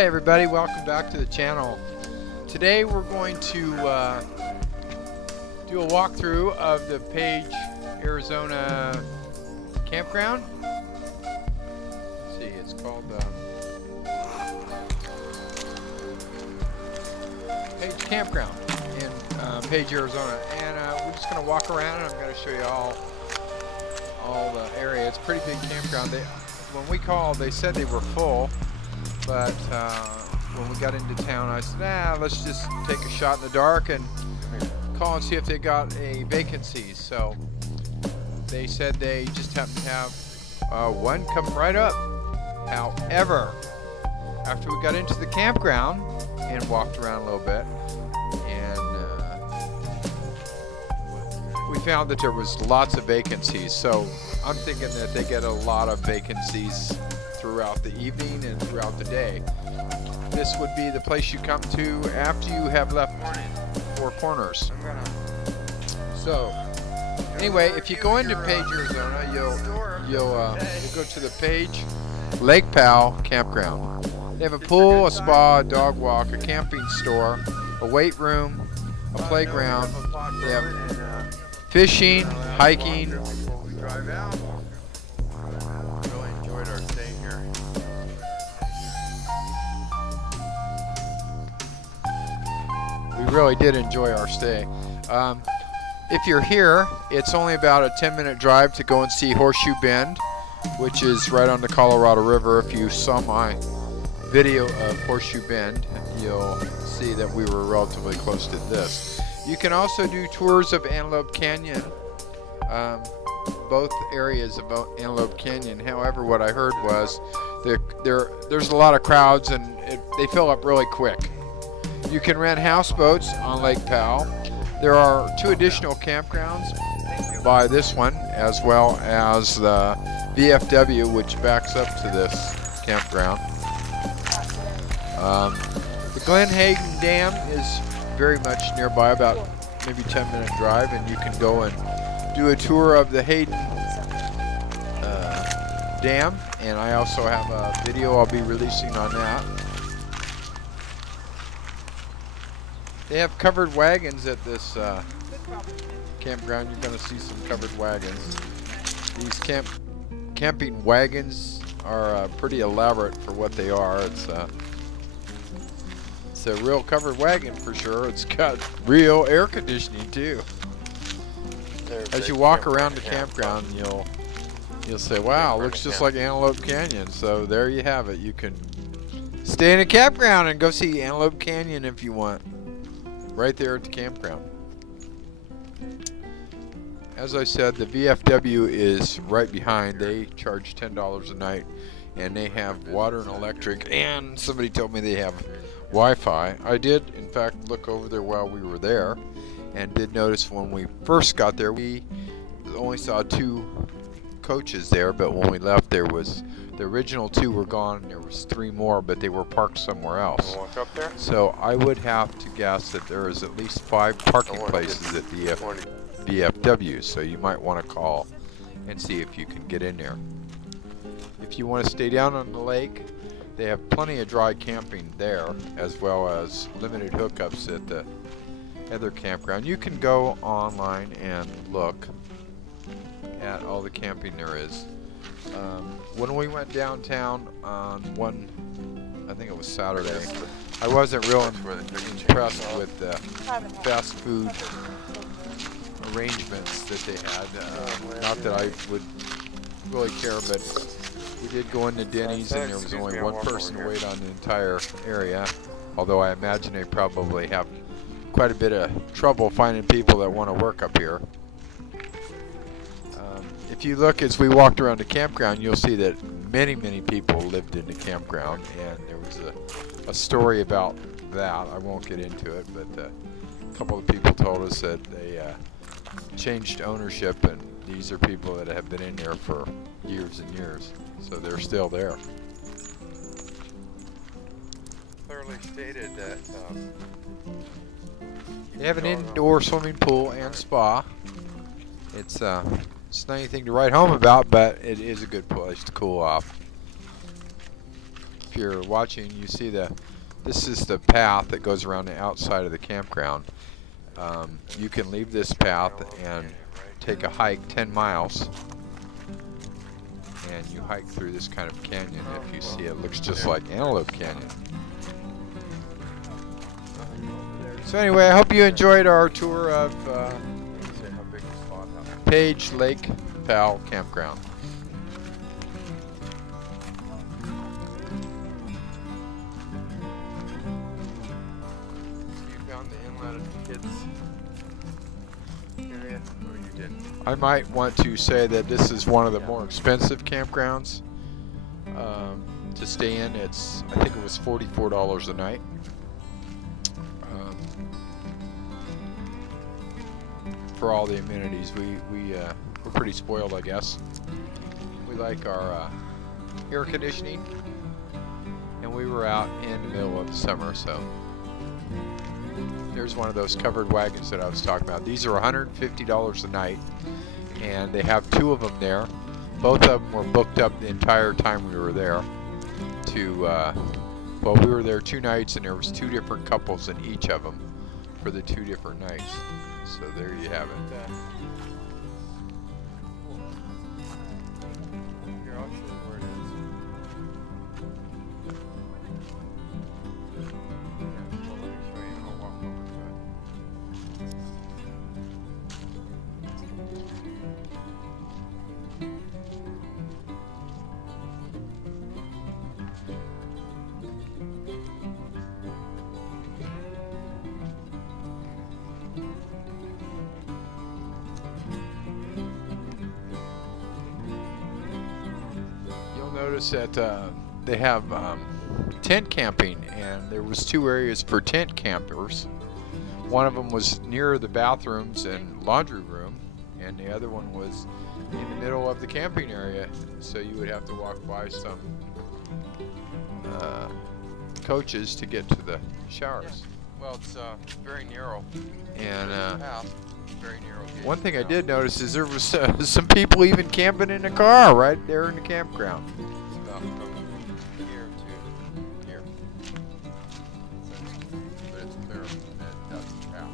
Hi everybody, welcome back to the channel. Today we're going to do a walkthrough of the Page, Arizona campground. Let's see, it's called Page Campground in Page, Arizona. And we're just going to walk around and I'm going to show you all the area. It's a pretty big campground. When we called, they said they were full. But when we got into town, I said, let's just take a shot in the dark and call and see if they got a vacancy. So they said they just happened to have one come right up. However, after we got into the campground and walked around a little bit, and we found that there was lots of vacancies. So I'm thinking that they get a lot of vacancies throughout the evening and throughout the day. This would be the place you come to after you have left Four Corners. So anyway, if you go into Page, Arizona, you'll go to the Page Lake Powell campground. They have a pool, a spa, a dog walk, a camping store, a weight room, a playground. They have fishing, hiking. We really did enjoy our stay. If you're here, it's only about a 10-minute drive to go and see Horseshoe Bend, which is right on the Colorado River. If you saw my video of Horseshoe Bend, you'll see that we were relatively close to this. You can also do tours of Antelope Canyon, both areas of Antelope Canyon. However, what I heard was there's a lot of crowds and they fill up really quick. You can rent houseboats on Lake Powell. There are 2 additional campgrounds by this one, as well as the VFW, which backs up to this campground. The Glen Hagen Dam is very much nearby, about maybe 10-minute drive, and you can go and do a tour of the Hayden Dam, and I also have a video I'll be releasing on that. They have covered wagons at this campground. You're going to see some covered wagons. These camping wagons are pretty elaborate for what they are. It's a real covered wagon for sure. It's got real air conditioning too. As you walk around the campground, you'll say, "Wow, looks just like Antelope Canyon." So there you have it. You can stay in a campground and go see Antelope Canyon if you want. Right there at the campground. As I said, the VFW is right behind. They charge $10 a night, and they have water and electric, and somebody told me they have Wi-Fi. I did, in fact, look over there while we were there, and did notice when we first got there, we only saw 2 coaches there, but when we left, there was the original 2 were gone, and there was 3 more, but they were parked somewhere else. Walk up there? So I would have to guess that there is at least 5 parking places at the VFW, so you might want to call and see if you can get in there. If you want to stay down on the lake, they have plenty of dry camping there, as well as limited hookups at the other campground. You can go online and look at all the camping there is. When we went downtown on I think it was Saturday, I wasn't real impressed with the fast food arrangements that they had. Not that I would really care, but we did go into Denny's and there was only 1 person to wait on the entire area, although I imagine they probably have quite a bit of trouble finding people that want to work up here. If you look as we walked around the campground, you'll see that many people lived in the campground, and there was a story about that. I won't get into it, but a couple of people told us that they changed ownership, and these are people that have been in there for years and years, so they're still there. Clearly stated that they have an indoor swimming pool and spa. It's not anything to write home about, but it is a good place to cool off. if you're watching, you see this is the path that goes around the outside of the campground. You can leave this path and take a hike 10 miles, and you hike through this kind of canyon. If you see, it looks just like Antelope Canyon. So anyway, I hope you enjoyed our tour of Page Lake Powell Campground. You found the inlet of the kids area, or you didn't? I might want to say that this is one of the more expensive campgrounds to stay in. I think it was $44 a night. For all the amenities, we're pretty spoiled, I guess. We like our air conditioning, and we were out in the middle of the summer, so there's one of those covered wagons that I was talking about. These are $150 a night, and they have 2 of them there. Both of them were booked up the entire time we were there. Well, we were there 2 nights, and there was 2 different couples in each of them for the 2 different nights. So there you have it. Here, I'll show you where it is. Yeah, well, let me show you and I'll walk over to it. Notice that they have tent camping, and there was 2 areas for tent campers. One of them was near the bathrooms and laundry room, and the other one was in the middle of the camping area, so you would have to walk by some coaches to get to the showers. Well, it's very narrow. And very narrow. one thing I did notice is there was some people even camping in a car right there in the campground. It's about from here to here. But it's clear that that's the path.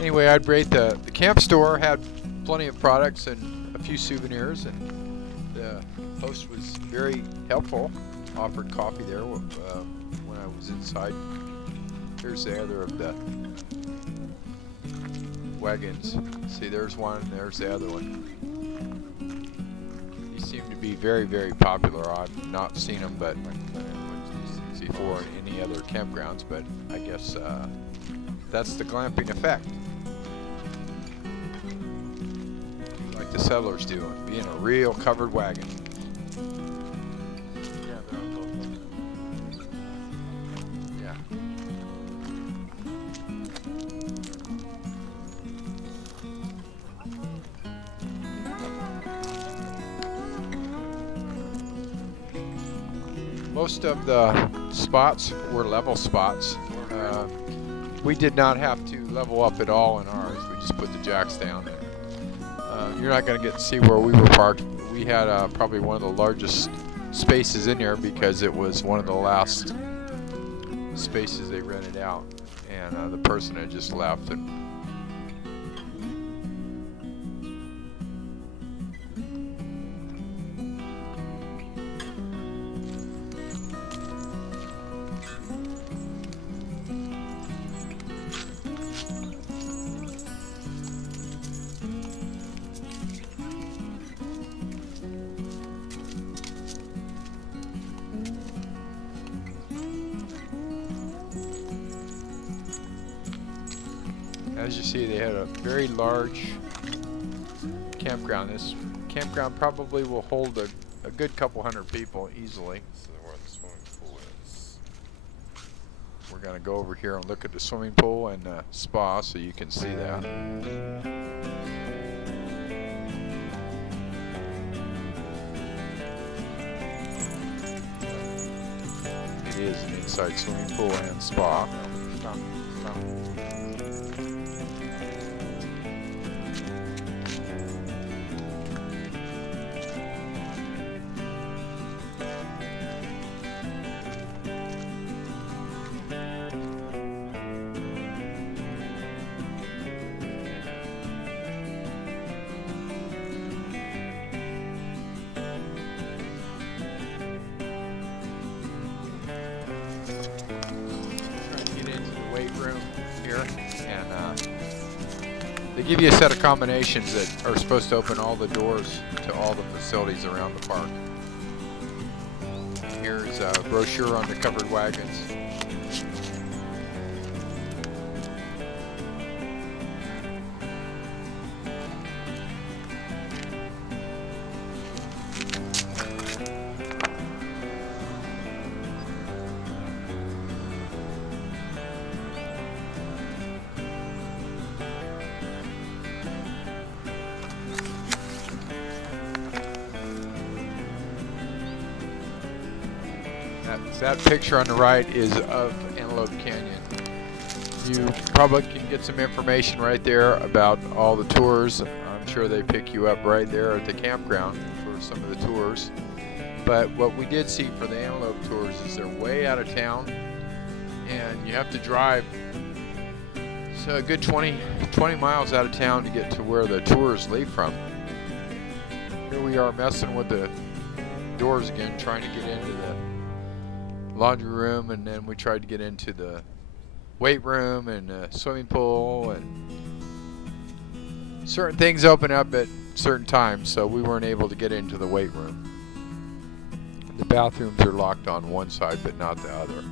Anyway, I'd rate the camp store had plenty of products and a few souvenirs, and the host was very helpful. Offered coffee there when I was inside. Here's the other of the wagons. See, there's one, there's the other one. These seem to be very, very popular. I've not seen them but before in any other campgrounds, but I guess that's the glamping effect. Like the settlers do, being a real covered wagon. Yeah, they're on both of them. Yeah. Most of the spots were level spots. We did not have to level up at all in ours. We just put the jacks down. You're not going to get to see where we were parked. We had probably one of the largest spaces in there because it was one of the last spaces they rented out, and the person had just left. And as you see, they had a very large campground. This campground probably will hold a good couple hundred people easily. This is where the swimming pool is. We're going to go over here and look at the swimming pool and spa so you can see that. definitely is an inside swimming pool and spa. Stop. Room here, and they give you a set of combinations that are supposed to open all the doors to all the facilities around the park. Here's a brochure on the covered wagons. That picture on the right is of Antelope Canyon. You probably can get some information right there about all the tours. I'm sure they pick you up right there at the campground for some of the tours. But what we did see for the Antelope tours is they're way out of town, and you have to drive so a good 20 miles out of town to get to where the tours leave from. Here we are messing with the doors again, trying to get into the laundry room, and then we tried to get into the weight room and the swimming pool, and certain things open up at certain times, so we weren't able to get into the weight room. The bathrooms are locked on one side but not the other.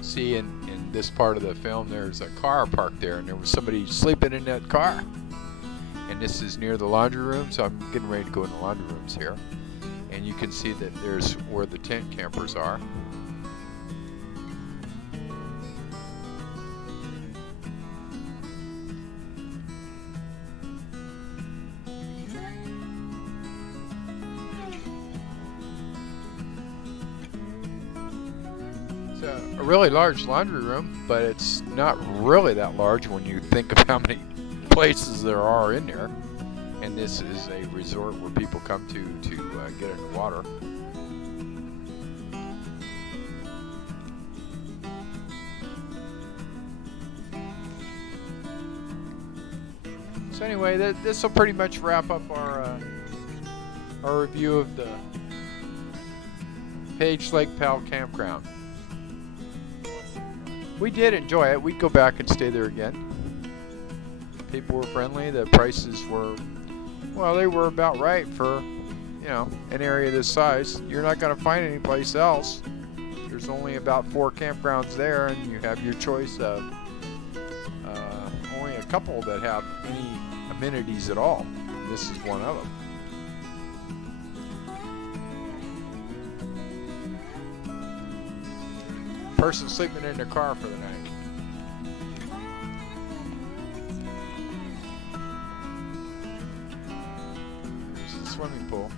See, in this part of the film, there's a car parked there, and there was somebody sleeping in that car. And this is near the laundry room, so I'm getting ready to go in the laundry rooms here. And you can see that there's where the tent campers are. A really large laundry room, but it's not really that large when you think of how many places there are in there. And this is a resort where people come to get in the water. So anyway, this will pretty much wrap up our review of the Page Lake Powell Campground. We did enjoy it. We'd go back and stay there again. People were friendly. The prices were, well, they were about right for, you know, an area this size. You're not going to find any place else. There's only about 4 campgrounds there, and you have your choice of only a couple that have any amenities at all. This is one of them. Person sleeping in their car for the night. There's the swimming pool.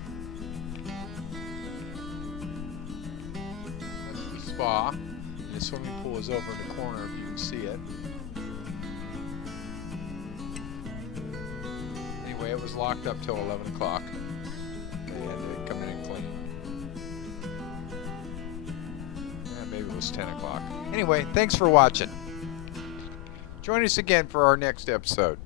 That's the spa. The swimming pool is over in the corner if you can see it. Anyway, it was locked up till 11 o'clock. They had to come in and clean. Maybe it was 10 o'clock. Anyway, thanks for watching. Join us again for our next episode.